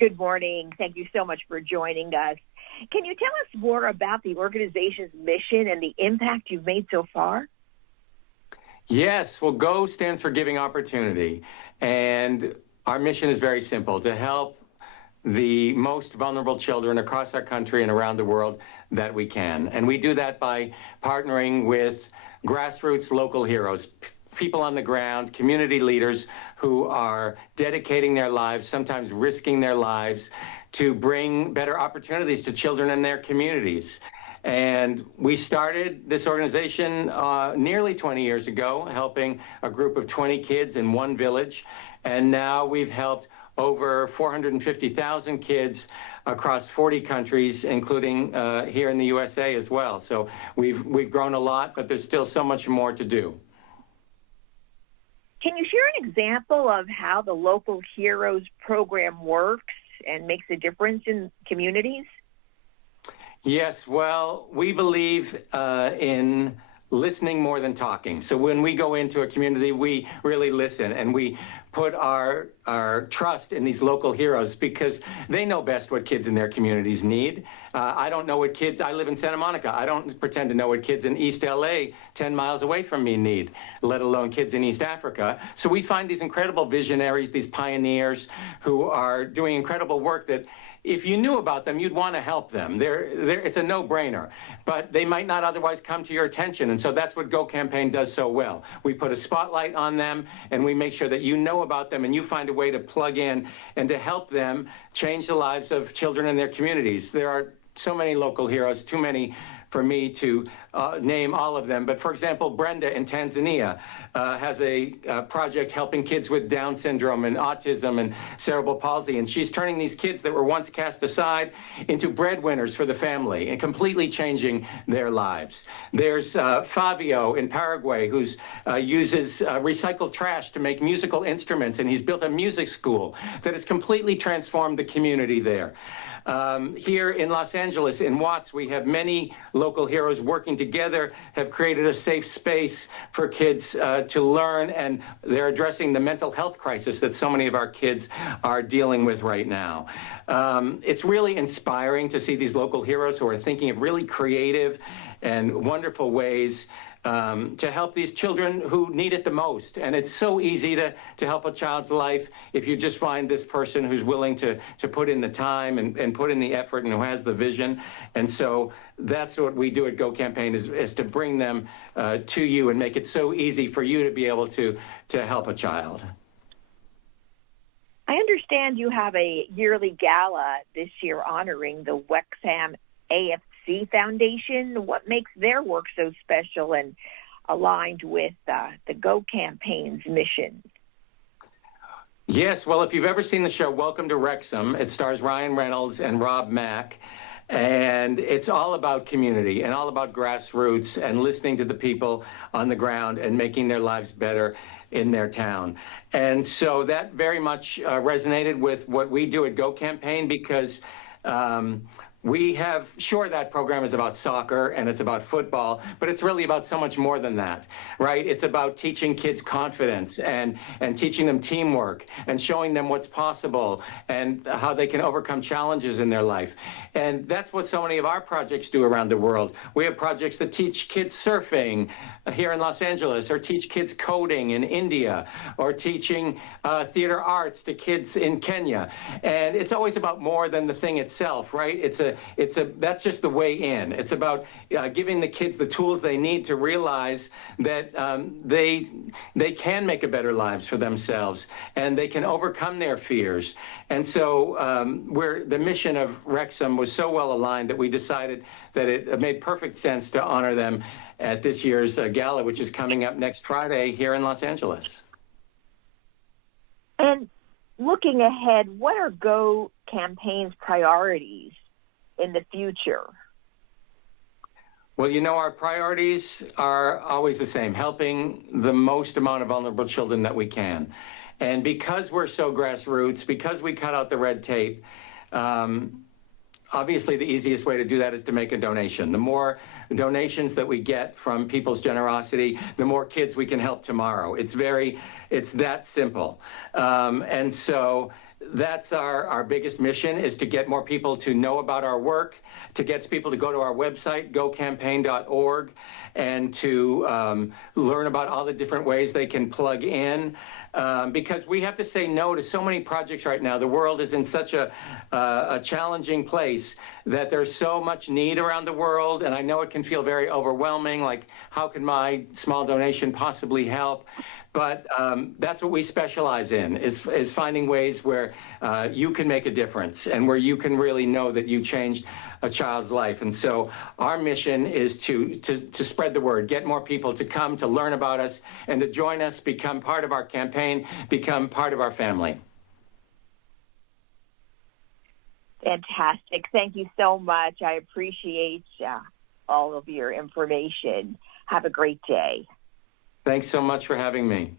Good morning. Thank you so much for joining us. Can you tell us more about the organization's mission and the impact you've made so far? Yes, well, GO stands for Giving Opportunity. And our mission is very simple, to help the most vulnerable children across our country and around the world that we can. And we do that by partnering with grassroots local heroes, people on the ground, community leaders who are dedicating their lives, sometimes risking their lives, to bring better opportunities to children in their communities. And we started this organization nearly 20 years ago, helping a group of 20 kids in one village. And now we've helped over 450,000 kids across 40 countries, including here in the USA as well. So we've grown a lot, but there's still so much more to do. Can you share an example of how the Local Heroes program works and makes a difference in communities? Yes, well, we believe in listening more than talking. So when we go into a community, we really listen, and we put our trust in these local heroes because they know best what kids in their communities need. I don't know what kids, I live in Santa Monica. I don't pretend to know what kids in East LA, 10 miles away from me, need, let alone kids in East Africa. So we find these incredible visionaries, these pioneers who are doing incredible work that if you knew about them, you'd want to help them. It's a no-brainer, but they might not otherwise come to your attention. And so that's what Go Campaign does so well. We put a spotlight on them, and we make sure that you know about them and you find a way to plug in and to help them change the lives of children in their communities. There are so many local heroes, too many for me to name all of them. But for example, Brenda in Tanzania has a project helping kids with Down syndrome and autism and cerebral palsy. And she's turning these kids that were once cast aside into breadwinners for the family and completely changing their lives. There's Fabio in Paraguay who uses recycled trash to make musical instruments. And he's built a music school that has completely transformed the community there. Here in Los Angeles, in Watts, we have many local heroes working together, have created a safe space for kids to learn, and they're addressing the mental health crisis that so many of our kids are dealing with right now. It's really inspiring to see these local heroes who are thinking of really creative and wonderful ways to help these children who need it the most. And it's so easy to help a child's life if you just find this person who's willing to put in the time and put in the effort and who has the vision. And so that's what we do at Go Campaign is to bring them to you and make it so easy for you to be able to help a child. I understand you have a yearly gala this year honoring the Wexham AFC Foundation. What makes their work so special and aligned with the Go Campaign's mission? Yes, well, if you've ever seen the show Welcome to Wrexham, it stars Ryan Reynolds and Rob Mack. And it's all about community and all about grassroots and listening to the people on the ground and making their lives better in their town. And so that very much resonated with what we do at Go Campaign because we have, sure, that program is about soccer and it's about football, but it's really about so much more than that, right? It's about teaching kids confidence and teaching them teamwork and showing them what's possible and how they can overcome challenges in their life. And that's what so many of our projects do around the world. We have projects that teach kids surfing here in Los Angeles, or teach kids coding in India, or teaching theater arts to kids in Kenya. And it's always about more than the thing itself, right? That's just the way in. It's about giving the kids the tools they need to realize that they can make a better lives for themselves and they can overcome their fears. And so the mission of Wrexham was so well aligned that we decided that it made perfect sense to honor them at this year's gala, which is coming up next Friday here in Los Angeles. And looking ahead, what are Go Campaign's priorities in the future? Well, our priorities are always the same, helping the most amount of vulnerable children that we can. And because we're so grassroots, because we cut out the red tape, obviously the easiest way to do that is to make a donation. The more donations that we get from people's generosity, the more kids we can help tomorrow. It's that simple. And so that's our biggest mission, is to get more people to know about our work, to get people to go to our website, gocampaign.org, and to learn about all the different ways they can plug in. Because we have to say no to so many projects right now. The world is in such a challenging place that there's so much need around the world, and I know it can feel very overwhelming, like how can my small donation possibly help? But that's what we specialize in, is finding ways where you can make a difference and where you can really know that you changed a child's life. And so our mission is to spread the word, get more people to come to learn about us and to join us, become part of our campaign, become part of our family. Fantastic. Thank you so much. I appreciate all of your information. Have a great day. Thanks so much for having me.